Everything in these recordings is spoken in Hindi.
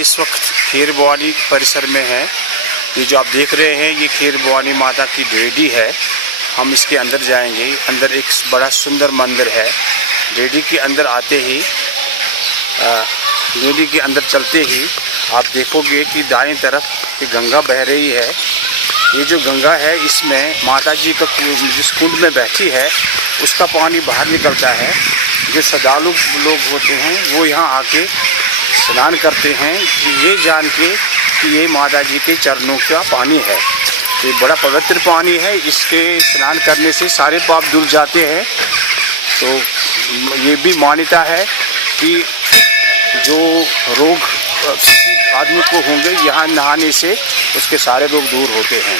इस वक्त खीर भवानी परिसर में है। ये जो आप देख रहे हैं ये खीर भवानी माता की डेडी है। हम इसके अंदर जाएंगे। अंदर एक बड़ा सुंदर मंदिर है। डेडी के अंदर आते ही डेडी के अंदर चलते ही आप देखोगे कि दाएं तरफ एक गंगा बह रही है। ये जो गंगा है इसमें माता जी का जिस कुंड में बैठी है उसका पानी बाहर निकलता है। जो श्रद्धालु लोग होते हैं वो यहाँ आके स्नान करते हैं ये जान के कि ये माता जी के चरणों का पानी है। ये बड़ा पवित्र पानी है। इसके स्नान करने से सारे पाप धुल जाते हैं। तो ये भी मान्यता है कि जो रोग किसी आदमी को होंगे यहाँ नहाने से उसके सारे रोग दूर होते हैं।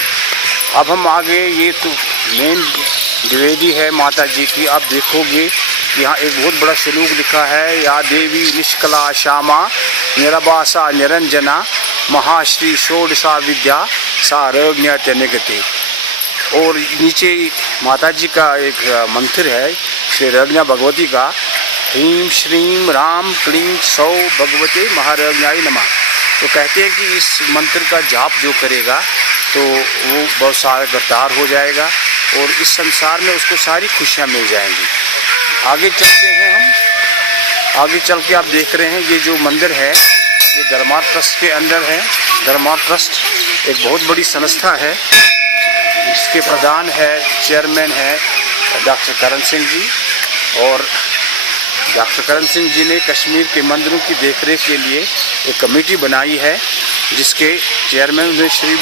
अब हम आगे ये तो मेन द्विवेदी है माता जी की। आप देखोगे यहाँ एक बहुत बड़ा श्लोक लिखा है, या देवी निष्कला श्यामा निरबासा निरंजना महाश्री षोडशा विद्या सारज्ञ निगते। और नीचे माता जी का एक मंत्र है श्री रज्ञा भगवती का, ह्रीं श्रीं राम क्लीं सौ भगवते महारज्ञाय नमः। तो कहते हैं कि इस मंत्र का जाप जो करेगा तो वो बहुत सारा गिरफ्तार हो जाएगा और इस संसार में उसको सारी खुशियाँ मिल जाएंगी। आगे चलते हैं हम। आगे चल के आप देख रहे हैं ये जो मंदिर है ये धर्मा ट्रस्ट के अंदर है। धर्मा ट्रस्ट एक बहुत बड़ी संस्था है जिसके प्रधान है चेयरमैन है डॉक्टर करण सिंह जी। और डॉक्टर करण सिंह जी ने कश्मीर के मंदिरों की देखरेख के लिए एक कमेटी बनाई है जिसके चेयरमैन ने श्री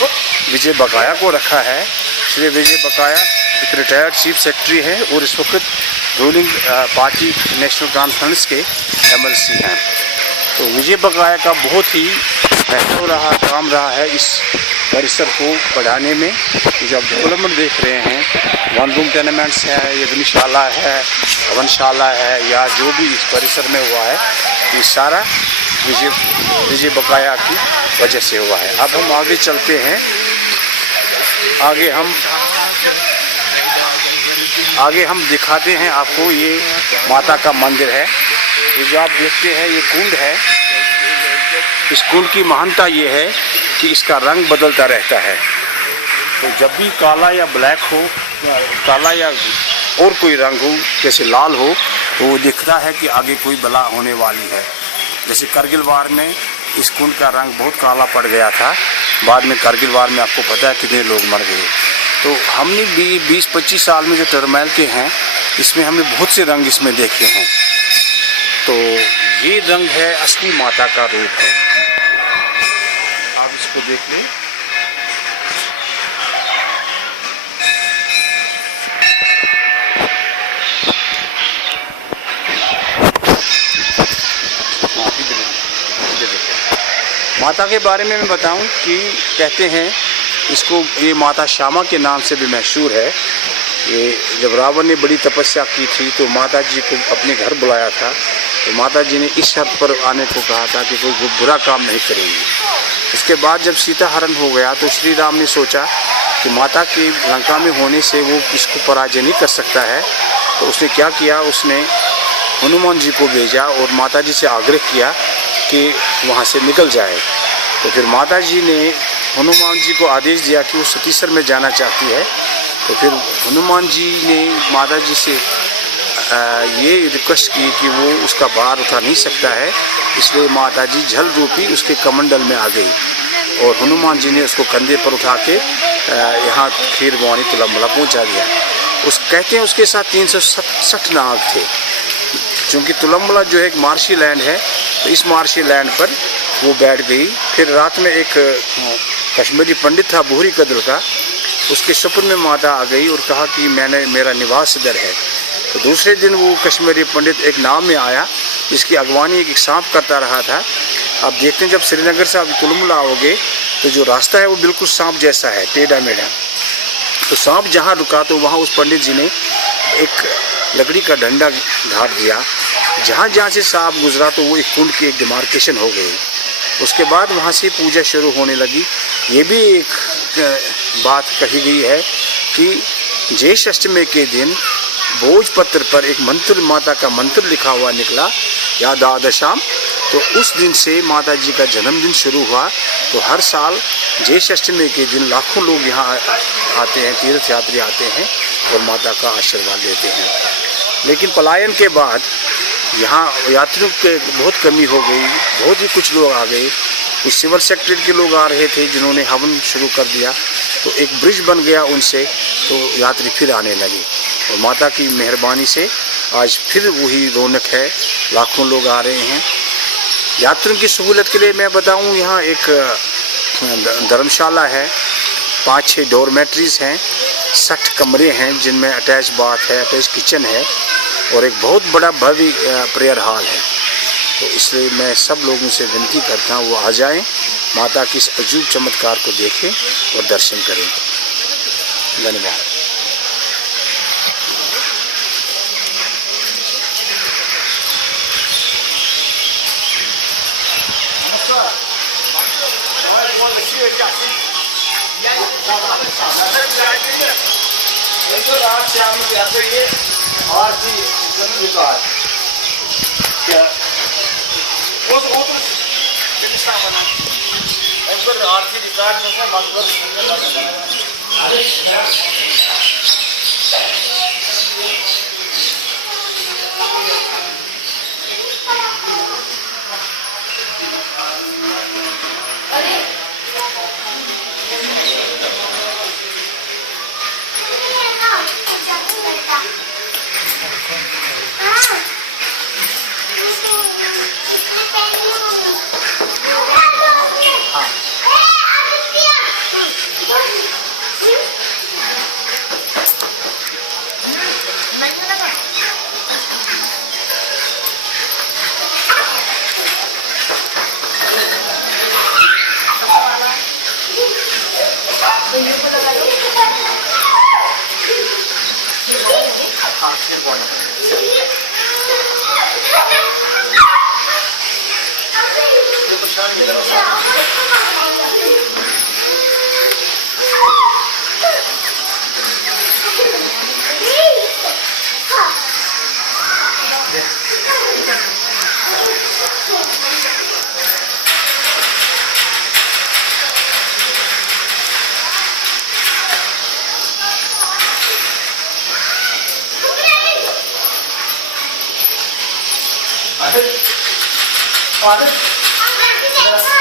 विजय बकाया को रखा है। श्री विजय बकाया एक रिटायर्ड चीफ सेक्रेटरी है और इस वक्त रूलिंग पार्टी नेशनल कॉन्फ्रेंस के MLC हैं। तो विजय बकाया का बहुत ही महत्व काम रहा है इस परिसर को बढ़ाने में। जो आप डेवलपमेंट देख रहे हैं, 1 रूम टेनेमेंट्स है, यज्ञशाला है, हवनशाला है, या जो भी इस परिसर में हुआ है ये सारा विजय बकाया की वजह से हुआ है। अब हम आगे चलते हैं। आगे हम दिखाते हैं आपको ये माता का मंदिर है। ये जो आप देखते हैं ये कुंड है। इस कुंड की महानता ये है कि इसका रंग बदलता रहता है। तो जब भी काला या ब्लैक हो, काला या और कोई रंग हो जैसे लाल हो तो वो दिखता है कि आगे कोई बला होने वाली है। जैसे करगिल वार में इस कुंड का रंग बहुत काला पड़ गया था। बाद में करगिल वार में आपको पता है कितने लोग मर गए। तो हमने भी 20-25 साल में जो टर्मैल के हैं इसमें हमने बहुत से रंग इसमें देखे हैं। तो ये रंग है असली माता का रूप है। आप इसको देख लें। माता के बारे में मैं बताऊं कि कहते हैं इसको ये माता श्यामा के नाम से भी मशहूर है। ये जब रावण ने बड़ी तपस्या की थी तो माता जी को अपने घर बुलाया था। तो माता जी ने इस शर्त पर आने को कहा था कि कोई बुरा काम नहीं करेंगी। इसके बाद जब सीता हरण हो गया तो श्री राम ने सोचा कि माता की लंका में होने से वो किसको पराजय नहीं कर सकता है। तो उसने क्या किया, उसने हनुमान जी को भेजा और माता जी से आग्रह किया कि वहाँ से निकल जाए। तो फिर माता जी ने हनुमान जी को आदेश दिया कि वो सतीसर में जाना चाहती है। तो फिर हनुमान जी ने माता जी से ये रिक्वेस्ट की कि वो उसका भार उठा नहीं सकता है, इसलिए माता जी जल रूपी उसके कमंडल में आ गई और हनुमान जी ने उसको कंधे पर उठा के यहाँ खीर भवानी तुलम्बला पहुँचा दिया। कहते हैं उसके साथ 360 नाग थे। क्योंकि तुलम्बला जो है एक मार्शी लैंड है तो इस मार्शी लैंड पर वो बैठ गई। फिर रात में एक कश्मीरी पंडित था बुहरी कदल का, उसके सपन में माता आ गई और कहा कि मेरा निवास इधर है। तो दूसरे दिन वो कश्मीरी पंडित एक नाव में आया जिसकी अगवानी एक सांप करता रहा था। आप देखते हैं जब श्रीनगर से आप तुलम्बला आओगे तो जो रास्ता है वो बिल्कुल सांप जैसा है, टेढ़ा मेढ़ा। तो सांप जहाँ रुका तो वहाँ उस पंडित जी ने एक लकड़ी का डंडा गाड़ दिया। जहाँ जहाँ से सांप गुजरा तो वो एक कुंड की एक डिमार्केशन हो गई। उसके बाद वहाँ से पूजा शुरू होने लगी। ये भी एक बात कही गई है कि ज्येष्ठ अष्टमी के दिन भोजपत्र पर एक मंत्र, माता का मंत्र लिखा हुआ निकला, या द्वादशाम तो उस दिन से माता जी का जन्मदिन शुरू हुआ। तो हर साल ज्येष्ठ अष्टमी के दिन लाखों लोग यहाँ आते हैं, तीर्थ यात्री आते हैं और माता का आशीर्वाद लेते हैं। लेकिन पलायन के बाद यहाँ यात्रियों की बहुत कमी हो गई, बहुत ही कुछ लोग आ गए। कुछ सिविल सेक्रेटरी के लोग आ रहे थे जिन्होंने हवन शुरू कर दिया, तो एक ब्रिज बन गया उनसे, तो यात्री फिर आने लगे। और माता की मेहरबानी से आज फिर वही रौनक है, लाखों लोग आ रहे हैं। यात्रियों की सहूलत के लिए मैं बताऊं, यहाँ एक धर्मशाला है, 5-6 डोरमेट्रीज हैं, 60 कमरे हैं जिनमें अटैच बाथ है, अटैच किचन है और एक बहुत बड़ा भव्य प्रेयर हॉल है। तो इसलिए मैं सब लोगों से विनती करता हूँ वो आ जाएं, माता की इस अजूब चमत्कार को देखें और दर्शन करें। धन्यवाद। Pardon?